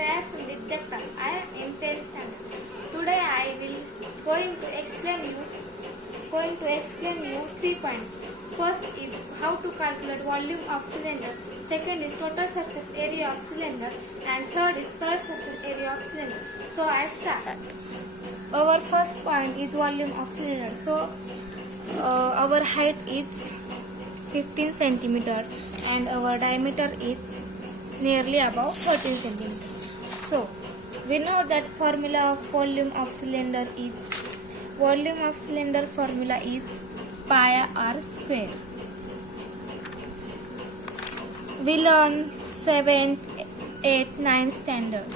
Shreyas Vidit Jagtap. I am in 10th standard. Today I will going to explain you 3 points. First is how to calculate volume of cylinder. Second is total surface area of cylinder, and third is curved surface area of cylinder. So I start. Our first point is volume of cylinder. So our height is 15 centimeter and our diameter is nearly about 13 centimeter. So we know that formula of volume of cylinder formula is pi r square. We learn 7th, 8th, 9th standard.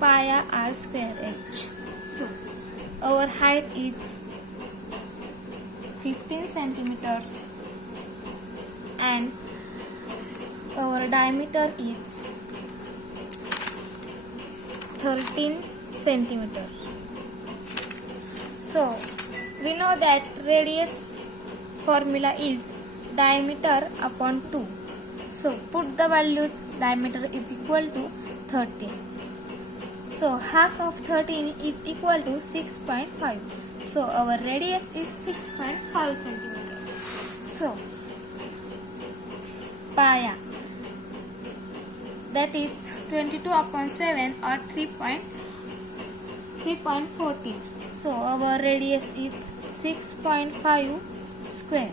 Pi r square h. So our height is 15 centimeter and our diameter is 13 centimeter. So we know that radius formula is diameter upon 2. So put the values. Diameter is equal to 13. So half of 13 is equal to 6.5. So our radius is 6.5 centimeter. So pi r, that is 22 upon 7 or 3.14. So our radius is 6.5 square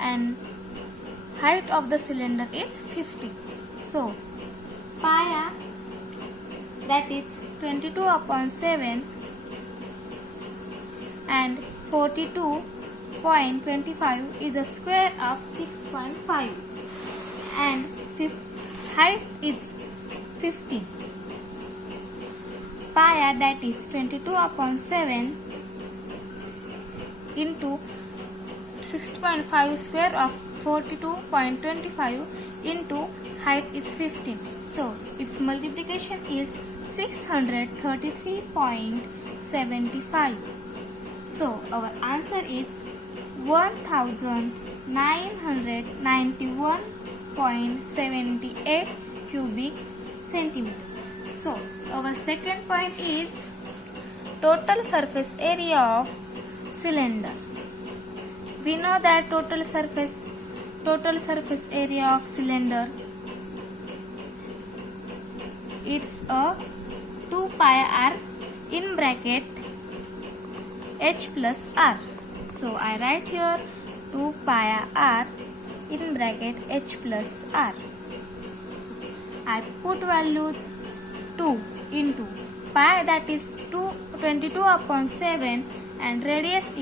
and height of the cylinder is 50. So pi r, that is 22 upon 7 and 42.25 is a square of 6.5 and height is 50. Pi r, that is 22 upon 7 into 6.5 square of 42.25 into height is 15. So its multiplication is 633.75. So our answer is 1991.78 cubic centimeter. So our second point is total surface area of cylinder. We know that total surface area of cylinder, it's a 2 pi r in bracket h plus r. So I write here 2 pi r in bracket h plus r. I put values 2 into pi, that is 22 upon 7 and the radius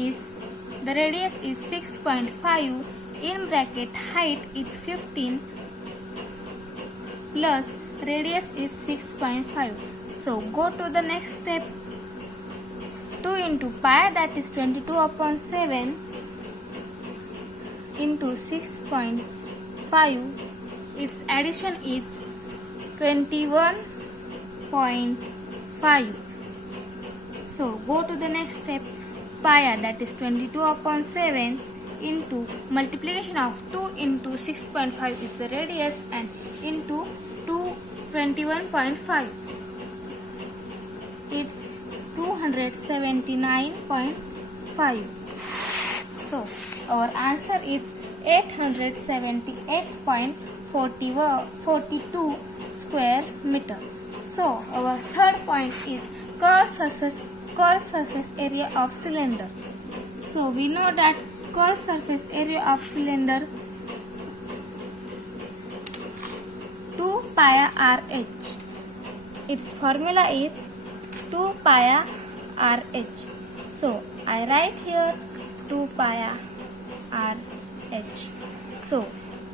is 6.5 in bracket height is 15 plus radius is 6.5. So go to the next step. 2 into pi, that is 22 upon 7 into 6.5. Its addition is 21.5. So go to the next step. Pi r, that is 22 upon 7 into multiplication of 2 into 6.5 is the radius and into 21.5. It's 279.5. So our answer is 878.42 square meter. So our third point is curved surface area of cylinder. So we know that curved surface area of cylinder 2 pi r h. Its formula is 2 pi r h. So I write here 2 pi r h. So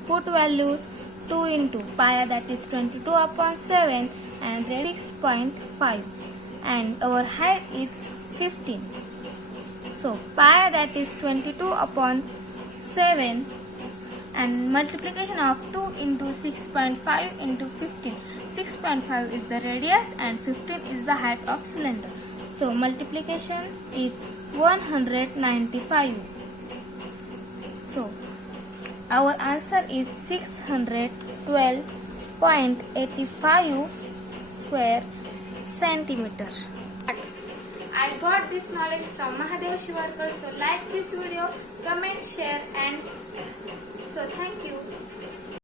put values. 2 into pi, that is 22 upon 7 and radius 6.5 and our height is 15. So pi, that is 22 upon 7 and multiplication of 2 into 6.5 into 15. 6.5 is the radius and 15 is the height of cylinder. So multiplication is 195. So our answer is 612 0.85 square centimeter. I got this knowledge from Mahadev Shivarkar. So like this video, comment, share, and so thank you.